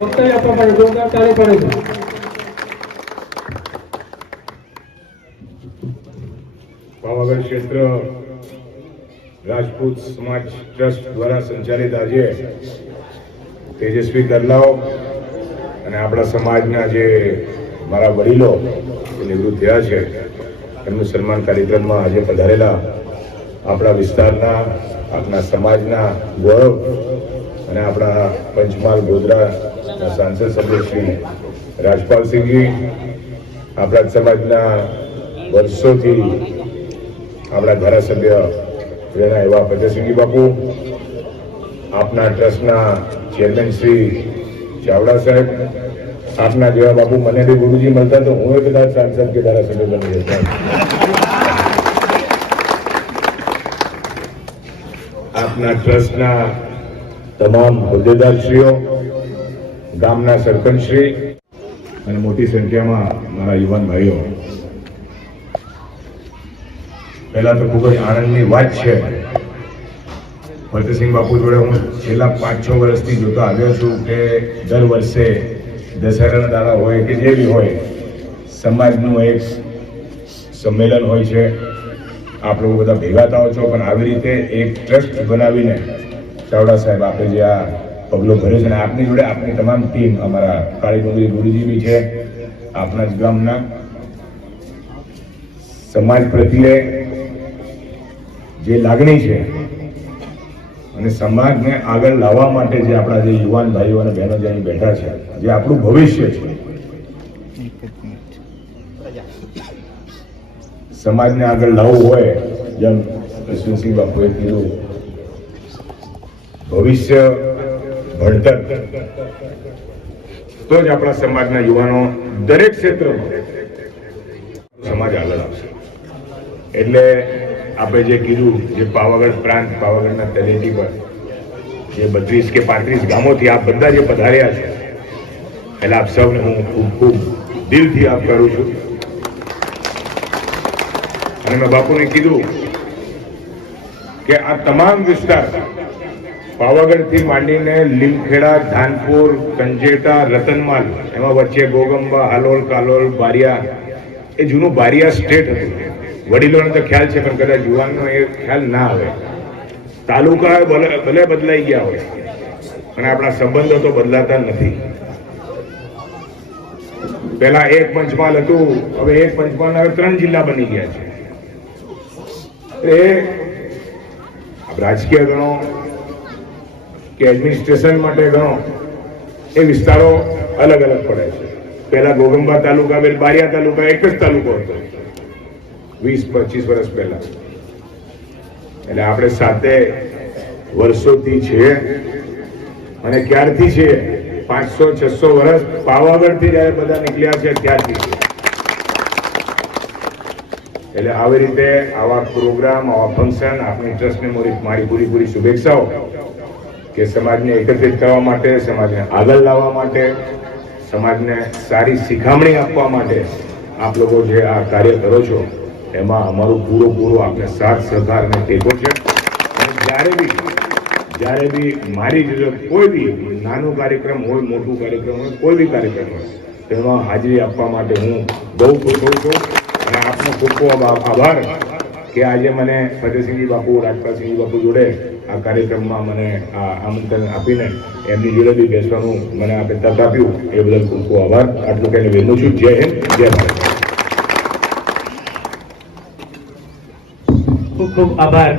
વક્તવ્ય આપવા માટે જોરદાર તાળી પાડો. પાવાગઢ ક્ષેત્ર રાજપૂત સમાજ ટ્રસ્ટ દ્વારા સંચાલિત આજે તેજસ્વી દરલાઓ અને આપણા સમાજના જે મારા વડીલો નિવૃત્ત થયા છે એમનું સન્માન કાર્યક્રમમાં આજે પધારેલા આપણા વિસ્તારના આપણા સમાજના ગૌરવ અને આપણા પંચમહાલ ગોધરાના સાંસદ સભ્ય શ્રી રાજપાલસિંહજી, આપણા સમાજના વર્ષોથી આપણા ધારાસભ્ય રહેલા એવા ફતેહસિંહજી બાપુ, આપના ટ્રસ્ટના ચેરમેન શ્રી ચાવડા સાહેબ, આપના જેવા બાપુ મને બી ગુરુજી મળતા તો હું કદાચ સાંસદ કે ધારાસભ્ય બની જતા. આપના ટ્રસ્ટના તમામ હોદ્દેદારશ્રીઓ, ગામના સરપંચશ્રી અને મોટી સંખ્યામાં મારા યુવાન ભાઈઓ, પહેલા તો ખૂબ જ આનંદની વાત છે. ફતેહસિંહ બાપુ જોડે હું છેલ્લા 5-6 વર્ષથી જોતો આવ્યો છું કે દર વર્ષે દશેરાના દાડા હોય કે જે બી હોય, સમાજનું એક સંમેલન હોય છે, આપ લોકો બધા ભેગા થાઓ છો, પણ આવી રીતે એક ટ્રસ્ટ બનાવીને ચાવડા સાહેબ આપણે જે આ પગલો ભર્યો છે, અને આપની જોડે આપની તમામ ટીમ, અમારા કાળી ડુંગરી ગુરુજી બી છે, આપણા જ ગામના સમાજ પ્રત્યે જે લાગણી છે અને સમાજને આગળ લાવવા માટે જે આપણા જે યુવાન ભાઈઓ અને બહેનો જે અહીં બેઠા છે, જે આપણું ભવિષ્ય છે, સમાજને આગળ લાવવું હોય, જેમ કૃષ્ણસિંહ બાપુએ કીધું, ભવિષ્ય ભણતર, તો જ આપણા સમાજના યુવાનો દરેક ક્ષેત્રમાં સમાજ આગળ આવશે. એટલે આપણે જે કીધું, જે પાવાગઢ પ્રાંત, પાવાગઢના તળેટી પર જે 32 કે 35 ગામોથી આપ બધા જે પધાર્યા છે, એટલે આપ સૌને હું ખૂબ ખૂબ દિલથી આપ કરું છું. અને મેં બાપુને કીધું કે આ તમામ વિસ્તાર પાવાગઢથી માંડીને લીમખેડા, ધાનપુર, કંજેટા, રતનમાલ, એમાં વચ્ચે ગોગંબા, હાલોલ, કાલોલ, બારિયા, એ જૂનું બારિયા સ્ટેટ હતું. વડીલોને તો ખ્યાલ છે, પણ કદાચ યુવાનનો એ ખ્યાલ ના આવે. તાલુકા ભલે બદલાઈ ગયા હોય, અને આપણા સંબંધો તો બદલાતા નથી. પહેલા એક પંચમહાલ હતું, હવે એક પંચમહાલ, હવે 3 જિલ્લા બની ગયા છે. એ રાજકીય ગણો કે એડમિનિસ્ટ્રેશન માટે ગણો, એ વિસ્તારો અલગ અલગ પડે છે. પહેલા ગોગંબા તાલુકા, બારિયા તાલુકા એક જ તાલુકો હતો 20-25 વર્ષ પહેલા. એટલે આપણે સાથે વર્ષોથી છીએ, અને ક્યારથી છીએ? 500-600 વર્ષ પાવાગઢથી જયારે બધા નીકળ્યા છે ત્યારથી. એટલે આવી રીતે આવા પ્રોગ્રામ, આવા ફંક્શન, આપણી ટ્રસ્ટને મારી પૂરી શુભેચ્છાઓ કે સમાજને એકત્રિત કરવા માટે, સમાજને આગળ લાવવા માટે, સમાજને સારી શિખામણી આપવા માટે આપ લોકો જે આ કાર્ય કરો છો, એમાં અમારું પૂરો આપને સાથ સહકાર અને ટેકો છે. અને જ્યારે બી મારી જરૂરત, કોઈ બી નાનો કાર્યક્રમ હોય, મોટું કાર્યક્રમ હોય, કોઈ બી કાર્યક્રમ હોય, તેમાં હાજરી આપવા માટે હું બહુ ખુશ હોઉં છું. અને આપનો ખૂબ આભાર કે આજે મને ફતેહસિંહજી બાપુ, રાજપાલસિંહજી બાપુ જોડે આ કાર્યક્રમમાં મને આ આમંત્રણ આપીને એમની જોડે બી બેસવાનું મને આપણે તક આપ્યું, એ બદલ ખૂબ આભાર. આટલું કહીને વિરમું છું. જય હિન્દ, જય ભારત. ખૂબ ખૂબ આભાર.